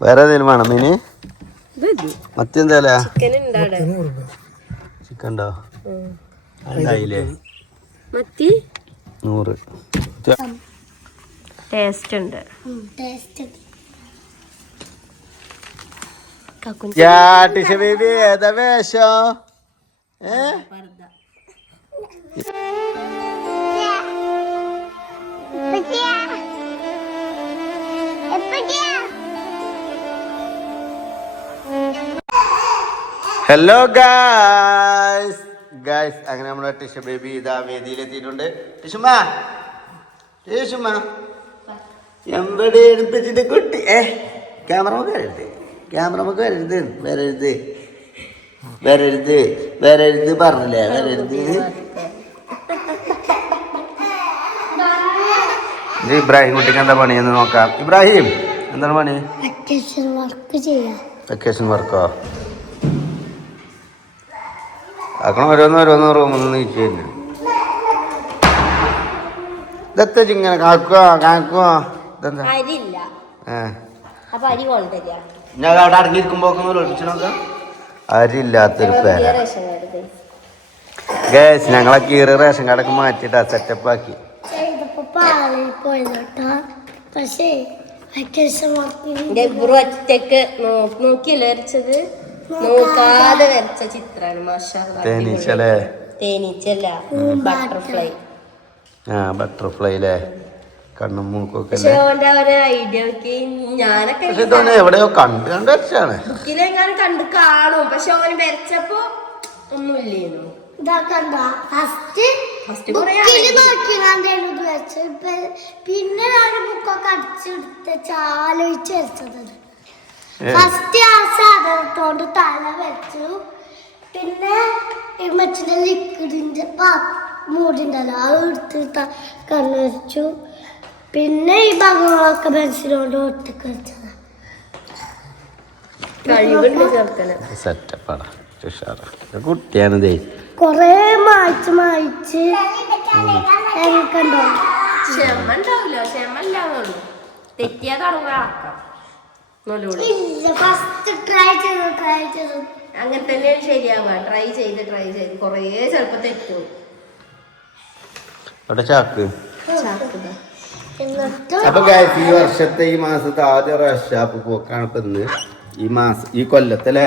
വേറെ ഏതെങ്കിലും വേണം മീന് മത്തി എന്തായാലും ചിക്കൻ ഉണ്ടോ ഉണ്ടായില്ലേ മത്തി? നൂറ്. ടേസ്റ്റ് ഉണ്ട്. ചാട്ടിഷ ബേബി ഏതാ വേഷം? ഏ? ഹലോ ഗായ്സ് ഗായ്സ് അങ്ങനെ നമ്മുടെ ടിഷ ബേബി ഇതാ വേദിയിലെത്തിയിട്ടുണ്ട്. ടിഷുമ ടിഷുമ എവിടെ എടുപ്പിച്ചിട്ട് കുട്ടി. ഏ ക്യാമറ നമുക്ക് വരരുത്. ക്യാമറ നമുക്ക് വരരുത്. വരരുത്. വരരുത്. വരരുത് പറഞ്ഞില്ലേ? വരരുത്. ഇത് ഇബ്രാഹിം കുട്ടിക്ക് എന്താ പണിയെന്ന് നോക്കാം. ഇബ്രാഹിം എന്താണ് പണി? വെക്കേഷൻ വർക്ക് ചെയ്യാം. വെക്കേഷൻ വർക്കോ ആക്കണം ഓരോന്ന് ഓരോന്ന് റൂമിൽ നിന്ന് നീച്ചില്ല ഇതെത്ത ഇങ്ങനെ കാക്കുക കാക്കുക ഇതെന്താ? ഞാൻ അവിടെ അടങ്ങിയിരിക്കുമ്പോ നോക്കാം. അരില്ലാത്തൊരു പേര. ഗേസ് ഞങ്ങളെ കീറി റേഷൻ കാർഡൊക്കെ മാറ്റിട്ടാ സെറ്റപ്പ് ആക്കി. പക്ഷേ ഒറ്റയ്ക്ക് നോ- നോക്കിയല്ലേ നോക്കാതെ വരച്ച ചിത്രമാണ് മാഷാ തേനീച്ചല്ലേ? തേനീച്ചല്ല ബട്ടർഫ്ലൈ. ആ ബട്ടർഫ്ലൈ അല്ലേ? കണ്ണും മൂക്കൊക്കെ എവിടെയോ കണ്ട് കണ്ട് ബുക്കിലെങ്ങാനും കണ്ട് കാണും. പക്ഷെ വരച്ചപ്പോ പിന്നെ ഞാൻ ബുക്കൊക്കെ അടിച്ചെടുത്ത് ആലോചിച്ച് വരച്ചത്. ഫസ്റ്റ് ആ സാധനത്തോണ്ട് തല വെച്ചു. പിന്നെ ഈ മച്ചിന്റെ ലിക്വിഡിന്റെ മൂടിണ്ടല്ലോ അത് എടുത്ത് കണ്ണ് വെച്ചു. പിന്നെ ഈ ഭാഗങ്ങളൊക്കെ പെൻസിലോണ്ട് സെറ്റപ്പാടാ കുട്ടിയാണിതേ കൊറേ മായ്ച്ച് മായ്ച്ച് എനിക്കുണ്ടോ ക്ഷമ ഉണ്ടാവില്ല ക്ഷമ ഇല്ലാന്നുള്ളൂ. തെറ്റിയാ തുടങ്ങുക അങ്ങനെ തന്നെ ശരിയാവുക. ട്രൈ ചെയ്ത് ട്രൈ ചെയ്ത്. കൊറേ ചെറുപ്പം തെറ്റും. ചാക്ക്. അപ്പൊ ഈ വർഷത്തെ ഈ മാസത്തെ ആദ്യ റഷാപ്പ് പോക്കാണ് ഇപ്പൊ ഇന്ന്. ഈ മാസം ഈ കൊല്ലത്തല്ലേ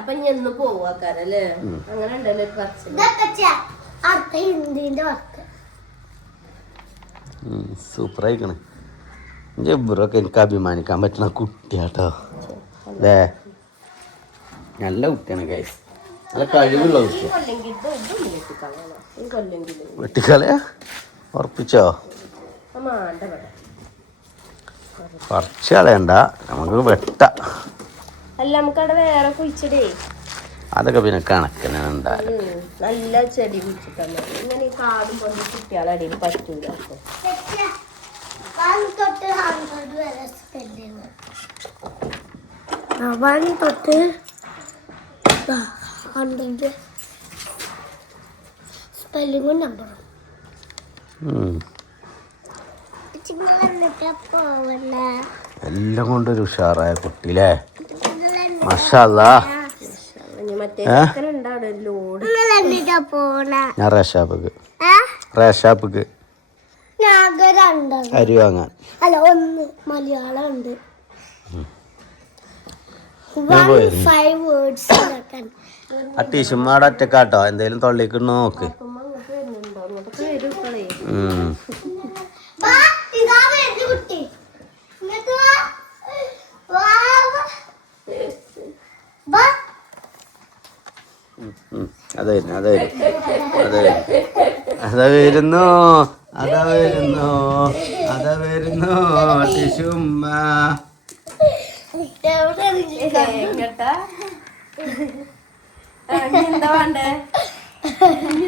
അപ്പൊ ഇനി പോവാക്കാരല്ലേ? അങ്ങനെ ഉണ്ടല്ലോ ഒരു സൂപ്പർ ആയിക്കണ്. ജബ്ബറൊക്കെ എനിക്ക് അഭിമാനിക്കാൻ പറ്റുന്ന കുട്ടിയാട്ടോ അല്ലേ നല്ല കുട്ടിയാണ് ഗൈസ് നല്ല കഴിവുള്ള കുട്ടിയാണ് വെട്ടിക്കളയാ ഉറപ്പിച്ചോ കുറച്ച് കളയണ്ട നമുക്ക് വെട്ട അല്ല നമുക്കവിടെ വേറെ കുഴിച്ചിടേ അതൊക്കെ പിന്നെ കണക്കിന് ഉണ്ടാകും നല്ല ചെടി കുഴിച്ചിട്ടാൽ ഇങ്ങനെ കാടും കൊണ്ട് കുട്ടികളെ അടിയിൽ പറ്റൂല വൺ തൊട്ട് ഹൺഡ്രഡ് സ്പെല്ലിങ്ങും നമ്പറും എല്ലാം കൊണ്ടൊരു ഉഷാറായ കുട്ടിയില്ലേ മഷാല്ലാ. ഞാൻ റേഷാപ്പ് റേഷാപ്പിക്ക് അരി വാങ്ങാൻ. അല്ല ഒന്ന് മലയാളം ഉണ്ട് ആ ടീഷുമാടെ ഒറ്റക്കാട്ടോ? എന്തേലും തൊള്ളിക്കിട്ട് നോക്ക്. അതായിരുന്നു അതായിരുന്നു അതായിരുന്നു അങ്ങോട്ടൊക്കെ അതെ വരുന്നു അതാ വരുന്നു ടിഷുമ്മ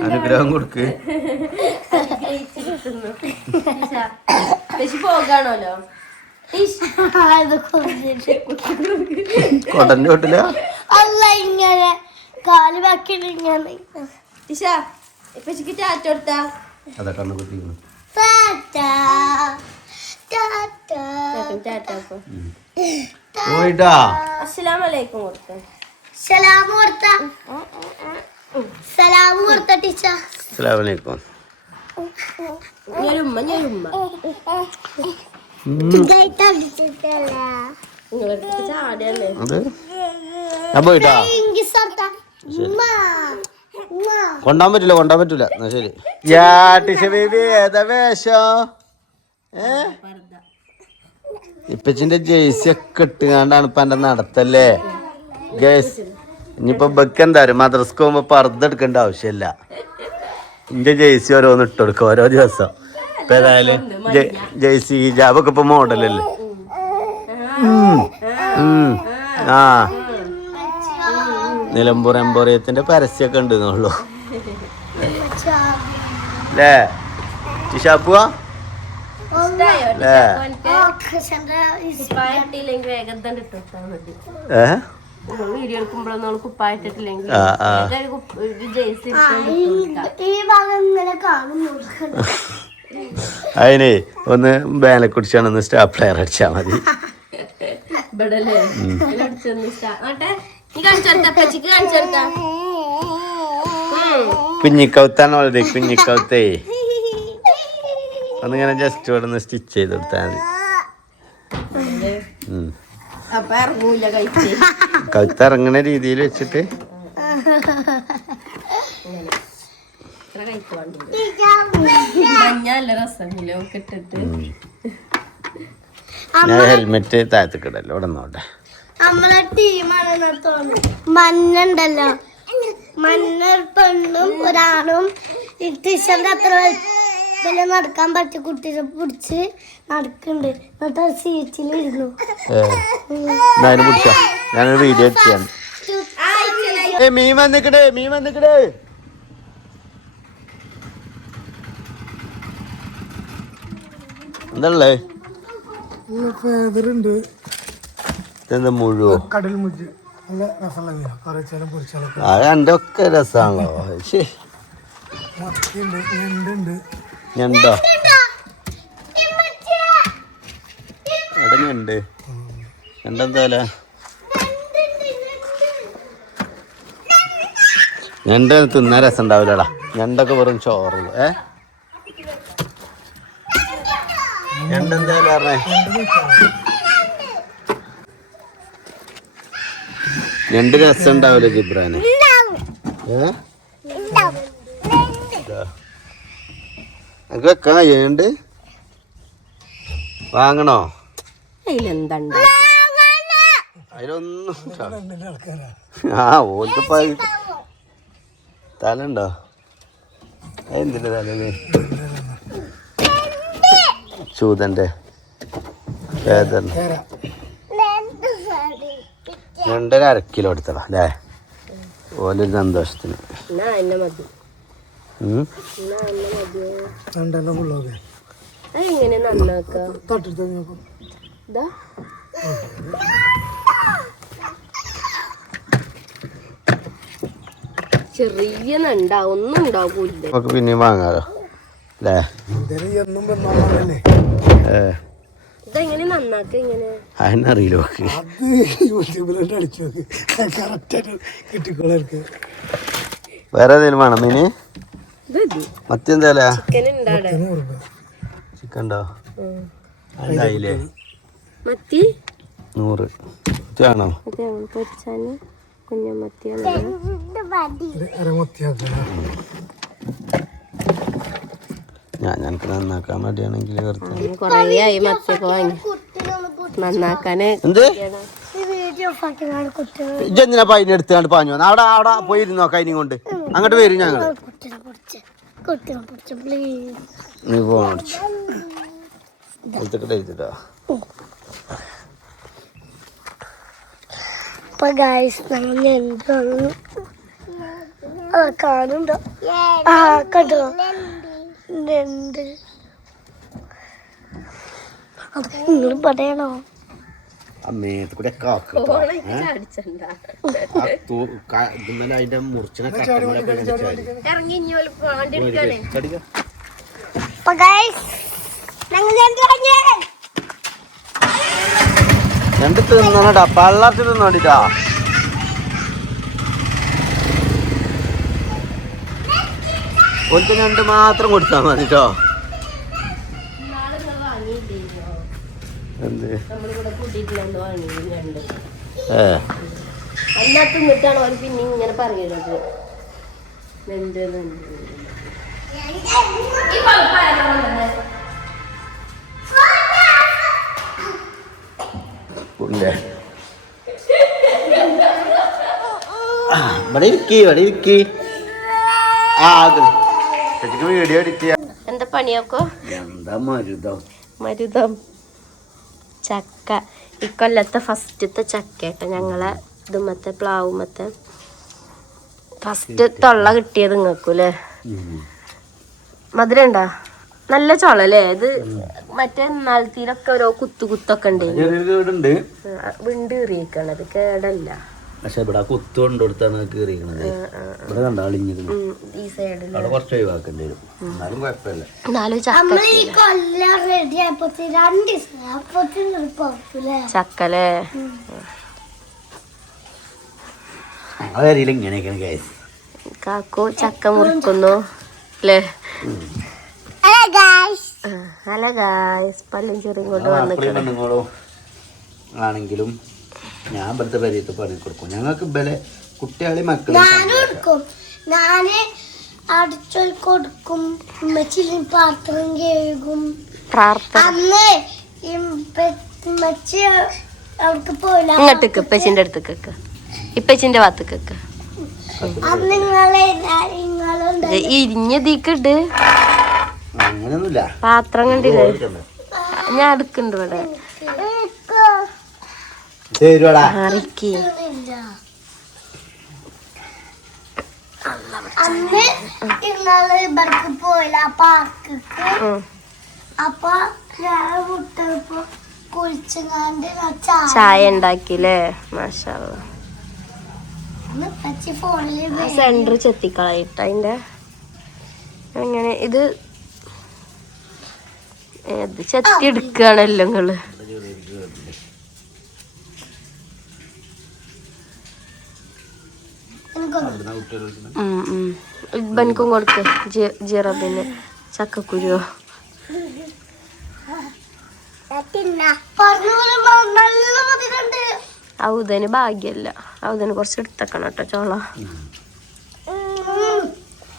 അനുഗ്രഹം കൊടുക്ക്. പോകാണല്ലോ കൊടന്റെ വീട്ടില അല്ല ഇങ്ങനെ കാൽ ബാക്കി ഇങ്ങനെ ഇഷ ഇപ്പൊ ടാറ്റ കൊടുത്താ? അതാ കണ്ണു പോയിട്ടാ? അസ്സലാമലൈക്കും കൊടുക്കാം. സലാം കൊടുത്ത സലാം കൊടുത്ത ടീച്ചർ. അസ്സലാമലൈക്കും. ചാടിയല്ലേ? ഞാൻ പോയിട്ടാ? കൊണ്ടാൻ പറ്റില്ല കൊണ്ടാൻ പറ്റില്ല എന്നാ ശരി. ബേബി ഏതാ വേഷം? ഏ? ഇപ്പച്ചിന്റെ ജേഴ്സി ഒക്കെ ഇട്ടുകാണ്ടാണ് ഇപ്പൊ എന്റെ നടത്തല്ലേ? ഗേസ് ഇനിയിപ്പൊ ബക്ക് എന്തായാലും മദ്രസ്ക്ക് പോകുമ്പോ പർദ്ദ എടുക്കേണ്ട ആവശ്യമില്ല. ഇന്റെ ജേഴ്സി ഓരോന്ന് ഇട്ടുകൊടുക്കും ഓരോ ദിവസം. ഇപ്പൊ ഏതായാലും ജേഴ്സി ഹിജാബൊക്കെ ഇപ്പൊ മോഡലല്ലേ. ആ. നിലമ്പൂർ എംബോറിയത്തിന്റെ പരസ്യമൊക്കെ ഉണ്ട് എന്നുള്ളൂ അല്ലേ ടിഷാപ്പുവാ വീഡിയോ എടുക്കുമ്പോഴൊന്നും അതിനെ ഒന്ന് ബാനെ കുടിച്ചാണ് സ്റ്റാഫ് ഡയർ പ്ലെയർ അടിച്ചാൽ മതി ആട്ടെ? നീ കാണിച്ചെടുത്ത പച്ചക്ക് കുഞ്ഞി കുഞ്ഞിക്കൗത്താണ് വളരെ കുഞ്ഞിക്കൗത്തേ ഒന്നിങ്ങനെ ജസ്റ്റ് ഇവിടെ നിന്ന് സ്റ്റിച്ച് ചെയ്ത് കൊടുത്താൽ മതി കൗത്ത് ഇറങ്ങുന്ന രീതിയിൽ വെച്ചിട്ട് ഹെൽമെറ്റ് താഴത്തേക്കിടല്ലോ ഇവിടെ നോട്ടെ നമ്മളെ ടീമാണ് മഞ്ഞുണ്ടല്ലോ. മഞ്ഞ പെണ്ണും ഒരാണും ടീച്ചറിന്റെ അത്ര വലിയ നടക്കാൻ പറ്റിയ കുട്ടീനെ പിടിച്ച് നടക്കുന്നുണ്ട്. എന്നിട്ട് ആ സീറ്റിലിരുന്നു. ഞാനും പിടിച്ചോ. ഞാനൊരു വീഡിയോ ചെയ്യാൻ മീൻ വന്നിക്കടേ മീൻ വന്നിക്കടേ എന്തള്ളേ ഫേദറുണ്ട് മുഴുവൻ മുഴുവോ കടൽ മുജ്. നല്ല രസമുള്ള മീനാണ് കറിച്ചാലും പൊരിച്ചാലും അത് എന്റെ ഒക്കെ രസമാണല്ലോ ശ്ശേ, മത്തിയുണ്ട് ഞണ്ടുണ്ട്. ഞണ്ടോ? എവിടെ ഞണ്ട്? ഞണ്ടെന്തായാലേ ഞണ്ട് തിന്നാൻ രസം ഉണ്ടാവില്ലടാ ഞണ്ടൊക്കെ വെറും ചോറ് ഏ? ഞണ്ടെന്തായാലും പറഞ്ഞേ? ഞണ്ട് രസം ഉണ്ടാവില്ല ജിബ്രാന് ഏ? നമുക്ക് വെക്കാൻ കഴിയുന്നുണ്ട്? വാങ്ങണോ? അതിലൊന്നും ആ ഓൽക്കിപ്പോ തല ഉണ്ടോ എന്തിന്റെ ചൂതന്റെ വേദന. രണ്ടര അര കിലോ എടുത്തടാ അല്ലേ ഓലൊരു സന്തോഷത്തിന് ചെറിയ നണ്ടാ ഒന്നും ഉണ്ടാകൂല നമുക്ക് പിന്നെയും വാങ്ങാലോ അല്ലേ? ഏ. അതിനറിയില്ല നോക്ക് അത് യൂട്യൂബിലോട്ട് അടിച്ചു നോക്ക്. കറക്റ്റായിട്ട് കിട്ടിക്കോളർക്ക് വേറെ ഏതെങ്കിലും വേണം മീന് മത്തി എന്തായാലും ചിക്കൻ ഉണ്ടോ ഉണ്ടായില്ലേ മത്തി? നൂറ്. പൊരിച്ചാൽ കുഞ്ഞമത്തിയാണ് ഈ വീഡിയോ നന്നാക്കാൻ മടിയാണെങ്കിൽ ഇജ്ജെന്തിനാ പൈന എടുത്തുകൊണ്ട് പാഞ്ഞു വന്നു? അവിടെ അവിടെ പോയി ഇരുന്നോ കൈനി കൊണ്ട്. അങ്ങോട്ട് വരും ഞങ്ങൾ നീ പോകാൻ അടിച്ചു എടുത്തിട്ട് എഴുതിട്ടോ. അപ്പൊ ഗായ്സ് ഞങ്ങൾ എന്താണ് ആ കാണുന്നുണ്ടോ? ആ കണ്ടോ? ഉണ്ട്. അത് നിങ്ങൾ പറയണോ? അമ്മേത്ത് കൂടെ കാക്ക അതിന്റെ മുറിച്ചിനെ ഇറങ്ങി ഇനി ഓൽ പോകാണ്ടിരിക്കാണ് അപ്പൊ ഗായ്സ് ഞങ്ങൾ എന്ത് പറഞ്ഞേ രണ്ട് തിന്നണടാ. തിന്നോണ്ടിട്ടാ. ഓൽക്ക് രണ്ട് മാത്രം കൊടുത്താൽ മതി കേട്ടോ എന്ത്? ഏ. അല്ലാത്ത അവർ പിന്നെ ഇങ്ങനെ രണ്ട് ഇവിടെ ഇരിക്കി ഇവിടെ ഇരിക്കി. ആ അത്. ചേച്ചിക്ക് വീഡിയോ എഡിറ്റ് ചെയ്യാം. എന്താ പണിയാക്കോ? എന്താ മരുതം? മരുതം. ചക്ക. ഇക്കൊല്ലത്തെ ഫസ്റ്റത്തെ ചക്കയായിട്ട് ഞങ്ങളെ ഇതുമത്തെ പ്ലാവുമത്തെ ഫസ്റ്റ് തൊള്ള കിട്ടിയത് നിങ്ങൾക്കൂല്ലേ മധുരം ഉണ്ടാ? നല്ല ചോള അല്ലേ? ഇത് മറ്റേ നാളത്തിനൊക്കെ ഓരോ കുത്തു കുത്തൊക്കെ ഉണ്ട്? വിണ്ട് കീറിയിക്കണത്. കേടല്ല. പക്ഷെ ഇവിടെ ആ കുത്തു കൊണ്ടുകൊടുത്താണ് കീറിയിരിക്കണത്. ഇവിടെ കണ്ട അളിഞ്ഞിരുന്നു ഈ സൈഡിൽ അവിടെ കുറച്ച് ഒഴിവാക്കേണ്ടി വരും. എന്നാലും കുഴപ്പമില്ല. ചക്കലേ ഞങ്ങളെ ഏരിയയിൽ ഇങ്ങനെയൊക്കെയാണ് കേസ് കാക്കു ചക്ക മുറിക്കുന്നു. അല്ലേ ഹലോ ഗായ്സ് ഹലോ ഗായ്സ് പല്ലും ചെറിയും കൊണ്ട് ആണെങ്കിലും ഞാൻ ഇവിടുത്തെ പരിയത്ത് പറഞ്ഞു കൊടുക്കും. ഞങ്ങൾക്ക് ഇവലെ കുട്ടികളെ മക്കളെ ഞാനും എടുക്കും. ഞാൻ അടിച്ചൊൽ കൊടുക്കും. പാത്രം കേൾക്കും. അന്ന് ഉമ്മച്ചി അവർക്ക് പോയില്ല. ഇങ്ങോട്ടേക്ക് ഇപ്പച്ചിന്റെ അടുത്തേക്ക് ഇപ്പച്ചിന്റെ ഭാഗത്തേക്ക് ഇരിഞ്ഞതീക്കിട്ട് പാത്രം കണ്ടില്ലേ? ഞാൻ എടുക്കുന്നുണ്ട് ഇവിടെ. അന്ന് നിങ്ങൾ ഇവർക്ക് പോയില്ല പാർക്ക് അപ്പൊ ഞാൻ വിട്ടപ്പോ കുളിച്ചുകാണ്ട് ഞാൻ ചായ ഉണ്ടാക്കിലേ ഉണ്ടാക്കില്ലേ? ഫോണിൽ സെന്റർ ചെത്തിക്കളയിട്ട് അതിന്റെ. അങ്ങനെ ഇത് ചെത്തി എടുക്കുകയാണല്ലോ നിങ്ങൾ ഇബനിക്കും കൊടുക്ക്. ജീറബിന് ചക്കക്കുരുവോ. നല്ല മതിലുണ്ട് ഔതന് ഭാഗ്യല്ല. ഔതന് കുറച്ച് എടുത്തേക്കണം കേട്ടോ ചോള.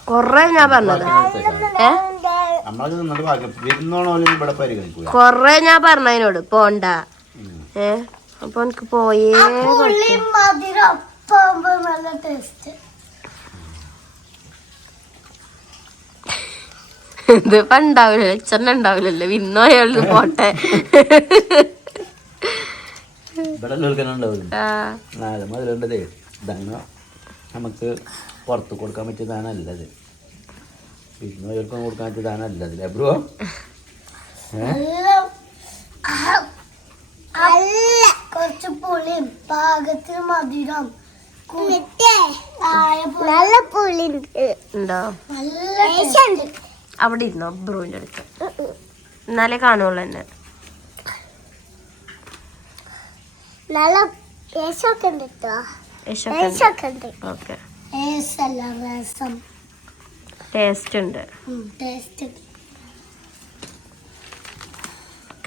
കൊറേ ഞാൻ പറഞ്ഞത്. ഏ? കൊറേ ഞാൻ പറഞ്ഞതിനോട് പോണ്ട. ഏ? അപ്പൊ എനിക്ക് പോയേ പുള്ളി നല്ല ടേസ്റ്റ് ഇത് ഉണ്ടാവില്ല ചെന്ന ഉണ്ടാവില്ലല്ലോ വിന്നോയാൾ പോട്ടെ. മുതലുണ്ടതേ ഇതങ്ങ് നമുക്ക് പുറത്ത് കൊടുക്കാൻ പറ്റിയതാണ് നല്ലത് വിരുന്നോർക്കും കൊടുക്കാൻ പറ്റിയ നല്ലത് ബ്രോ? നല്ല ആ, നല്ല കുറച്ച് പുളിയും പാകത്തിന് മധുരം. നല്ല പുളി ഉണ്ടോ. അവിടെ ഇരുന്നോ ബ്രൂവിന്റെ അടുത്ത്. എന്നാലേ കാണുള്ളൂ എന്നെ. നല്ല ഉണ്ട് കേട്ടോ ഓക്കെ. ടേസ്റ്റ് ഉണ്ട്.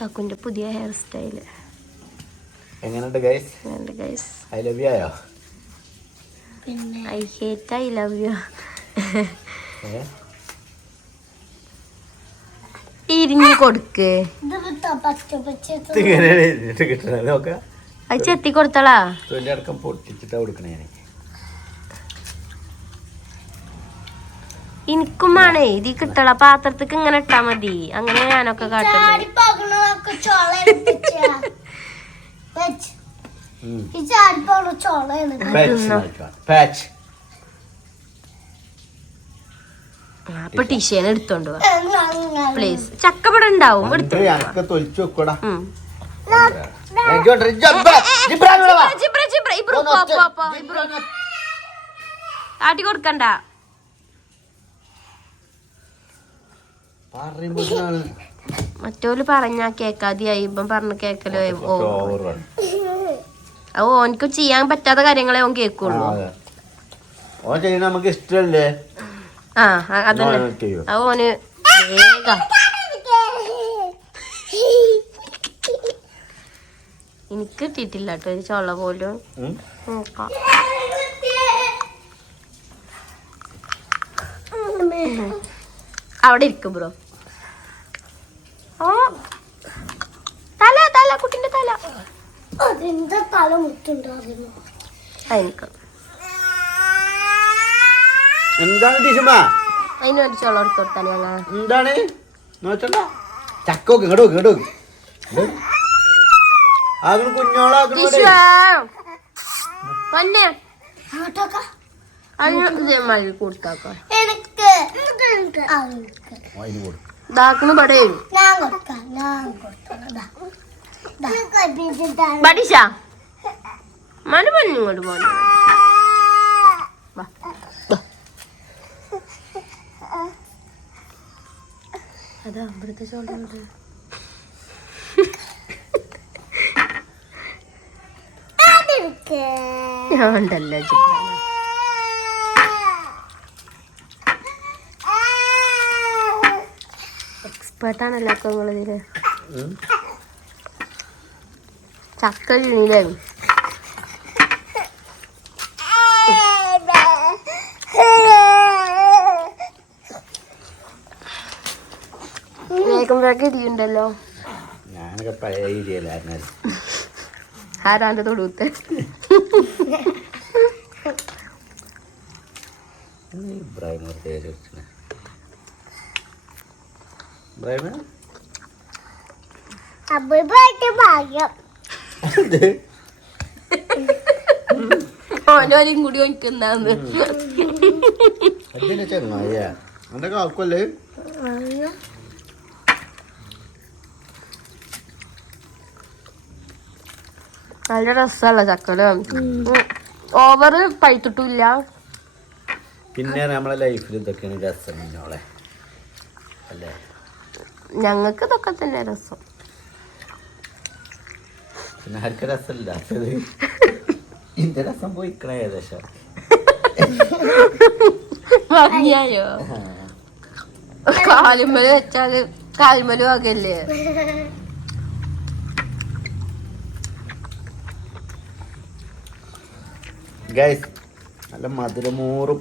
കാക്കുന്റെ പുതിയ ഹെയർ സ്റ്റൈൽ. എങ്ങനെയുണ്ട് guys guys I love you ആയോ? പിന്നെ I hate I love you ഇരിഞ്ഞു കൊടുക്ക്. അത് ചെത്തി കൊടുത്തളാ. അടക്കം പൊട്ടിച്ചിട്ടാ കൊടുക്കണേ എനിക്കും വേണേ. ഇത് കിട്ടള പാത്രത്തിക്ക് ഇങ്ങനെ ഇട്ടാ മതി. അങ്ങനെ ഞാനൊക്കെ കാട്ടുള്ളൂ അപ്പൊ ടിഷ്യൻ എടുത്തോണ്ട് വാ. പ്ലീസ് ചക്കപ്പട ഉണ്ടാവും. ആട്ടി കൊടുക്കണ്ട. മറ്റോൽ പറഞ്ഞാ കേക്കാതെയായി ഇപ്പം പറഞ്ഞ കേക്കലോ ഓ അത് ഓനക്ക് ചെയ്യാൻ പറ്റാത്ത കാര്യങ്ങളെ ഓൻ കേൾക്കുള്ളൂ ഓൻ ചെയ്യുന്ന നമുക്ക് ഇഷ്ടല്ലേ? ആ അതന്നെ. അത് ഓന് വേഗം. എനിക്ക് കിട്ടിയിട്ടില്ല കേട്ടോ ഒരു ചോള പോലും. നോക്കാം. അവിടെ ഇരിക്കും ബ്രോ. ഓ തല തല കുട്ടിന്റെ തല. അതിന്റെ തല മുട്ടുണ്ടായിരുന്നു അതിനിക്ക് എന്താണ് ടീച്ചമ്മ? അതിന് വേണ്ടി ചൊള്ള എടുത്ത് കൊടുത്താൽ ഞങ്ങൾ. എന്താണ്? നോച്ചണ്ട ചക്കോക്ക് കേടോ കേടോ. ആകണം ടിഷ്യ പൊന്നെ. അതിന് കൊടുത്താക്കാം. ഇതാക്കണ പടേ. ഞാൻ കൊടുക്കാം ഞാൻ കൊടുക്കാം ദാ. മനു പൊന്നു ഇങ്ങോട്ട്. വാ. അതാ ഉണ്ടല്ലോ ചിത്രാന എക്സ്പേർട്ടാണല്ലോ ഉം. ചക്ക ഇരിയുണ്ടല്ലോ ഞാനൊക്കെ പഴയ ഏരിയയിലായിരുന്നു ആരാന്റെ തൊടുത്ത്? ഇബ്രാഹിം ഇബ്രാഹിം അബുബായിട്ട് ഭാഗ്യം. ഓനോരും കൂടി ഒനിക്കുന്നാന്ന് അതിന്റെ ചെങ്ങായ എന്റെ കാക്കല്ലേ നല്ല രസമല്ല ചക്കല. ഓവർ പഴുത്തിട്ടില്ല പിന്നെ നമ്മളെ ലൈഫിൽ ഇതൊക്കെയാണ് രസം ഞങ്ങൾക്ക് ഇതൊക്കെ തന്നെ രസം. പിന്നെ ആർക്ക് രസമില്ലാത്തത് ഇന്റെ രസം പോയിക്കണ ഏകദേശം. ഭംഗിയായോ? കാലുമ്മൽ വെച്ചാൽ കാലുമ്മലും വകല്ലേ ഗൈസ് നല്ല മധുരമൂറും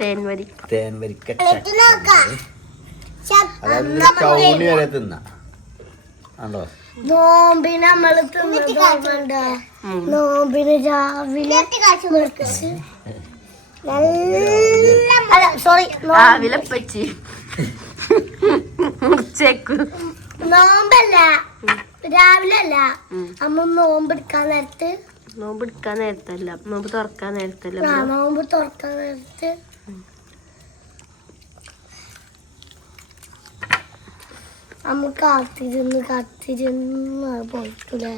തേൻവരി തേൻ വരിക്ക ചക്ക അതായത് ചൗണി വരെ തിന്ന. ആണോ? നോമ്പിന് നമ്മൾ തിന്നോണ്ട് നോമ്പിന് രാവിലെ നല്ല അല്ല സോറി രാവിലെ പച്ചി മുറിച്ചേക്ക്. നോമ്പല്ല രാവിലെ അല്ല അമ്മ നോമ്പ് എടുക്കാൻ നേരത്ത് നോമ്പ് എടുക്കാൻ നേരത്തല്ല. നോമ്പ് തുറക്കാൻ നേരത്തല്ല ആ നോമ്പ് തുറക്കാൻ നേരത്ത് അമ്മ കാത്തിരുന്ന് കാത്തിരുന്ന് പോയിട്ടില്ലേ?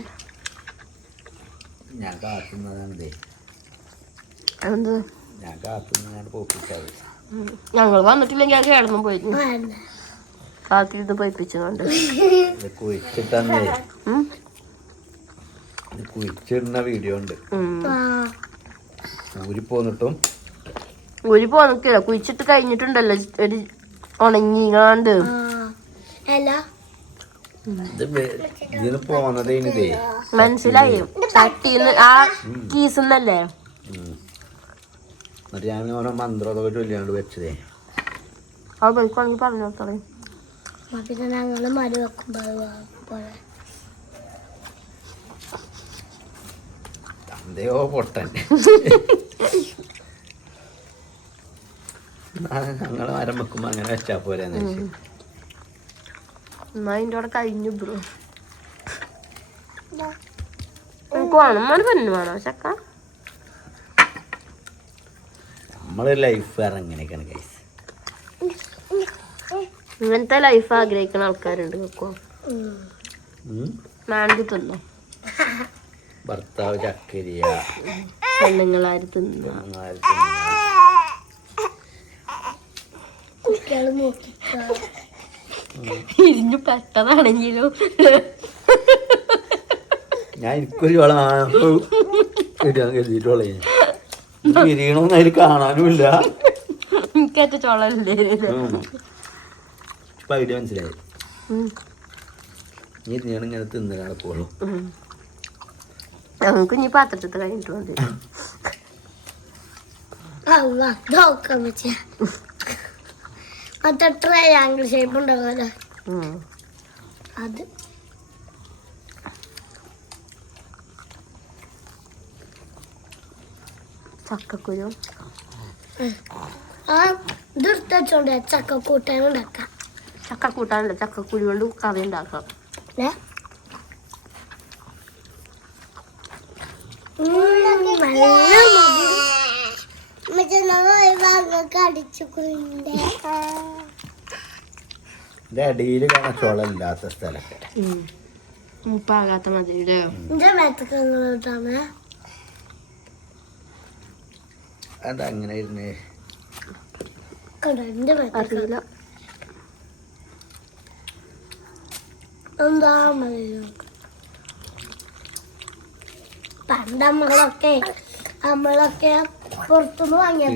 ഞാൻ കാത്തുന്നതാണിതേ എന്ത് ഞാൻ കാത്തുന്നതാണ് പോപ്പിച്ചത് ഞങ്ങൾ വന്നിട്ടില്ലെങ്കിൽ ഞാൻ കിടന്നു പോയിരുന്നു വേണ്ട. കാത്തിരുന്ന് പോയിപ്പിച്ചുകൊണ്ട് ഇത് കുഴിച്ചിട്ടന്നേ. ഇത് കുഴിച്ചിടുന്ന വീഡിയോ ഉണ്ട്. ഊരി പോന്നിട്ടും. ഒരു പോന്നിട്ടില്ല. കുഴിച്ചിട്ട് കഴിഞ്ഞിട്ടുണ്ടല്ലോ. ഒരു ഉണങ്ങിങ്ങാണ്ട്. ഇത് മനസ്സിലായി. ആ കീസുന്നല്ലേ? ഉം. എന്നിട്ട് ഞാൻ ഓരോ മന്ത്രമൊക്കെ ചൊല്ലിയാണ്ട് വെച്ചതേ. അത് പോയിക്കോണെങ്കിൽ പറഞ്ഞു നോക്കണേ ആ, പിന്നെ ഞങ്ങൾ മടി വെക്കുമ്പോ തന്തയോ പൊട്ടൻ. ഞങ്ങൾ മരം വെക്കുമ്പോ അങ്ങനെ വെച്ചാ പോരാ വെച്ചു എന്നാ അതിന്റെ അവിടെ കഴിഞ്ഞു ബ്രോ. നമുക്ക് വേണം മോന് പെണ്ണ് വേണോ? ചക്ക. നമ്മളെ ലൈഫ് ഇങ്ങനത്തെ ലൈഫ് ആഗ്രഹിക്കുന്ന ആൾക്കാരുണ്ട് വെക്കോ മാണ്ടി തിന്നോ? ഭർത്താവ് ചക്കരിയ. പെണ്ണുങ്ങളാര് തിന്ന? നോക്കി ഇരിഞ്ഞു പെട്ടതാണെങ്കിലും. ഞാൻ എനിക്കൊരു ചോള ഇടാൻ കരുതിയിട്ടുള്ളേ വിരിയണമെന്ന് അതിൽ കാണാനുമില്ല. എനിക്കേറ്റ ചോളല്ലേ. ഇപ്പൊ മനസ്സിലായി. നീ ഞാൻ ഇങ്ങനെ തിന്ന് നടക്കുള്ളൂ നമുക്ക് ഇനി പാത്രത്തിൽ കഴിഞ്ഞിട്ട് മതി. മറ്റേ ട്രയാങ്കിൾ ഷേപ്പ് ഉണ്ടാവുമല്ലോ ഉം. അത്. ചക്കക്കുരു. ആ ഇത് എടുത്ത് വെച്ചോണ്ട് ചക്ക കൂട്ടാൻ ഉണ്ടാക്കാം. ചക്ക കൂട്ടാനല്ല ചക്കക്കുരു കൊണ്ട് കറി ഉണ്ടാക്കാം. നല്ല അടിയിൽ കാണാൻ ചോള ഇല്ലാത്ത സ്ഥലമൊക്കെ ഉപ്പാകാത്ത മതി അല്ലേ എന്റെ മേത്തൊക്കെ ഇട്ടാണ് അതാ അങ്ങനെ ഇരുന്നേ. കണ്ടോ എന്റെ മേത്തൊക്കെ? അറിയില്ല. എന്താ മതി പണ്ട് നമ്മളൊക്കെ നമ്മളൊക്കെ പുറത്തുനിന്ന് വാങ്ങിയ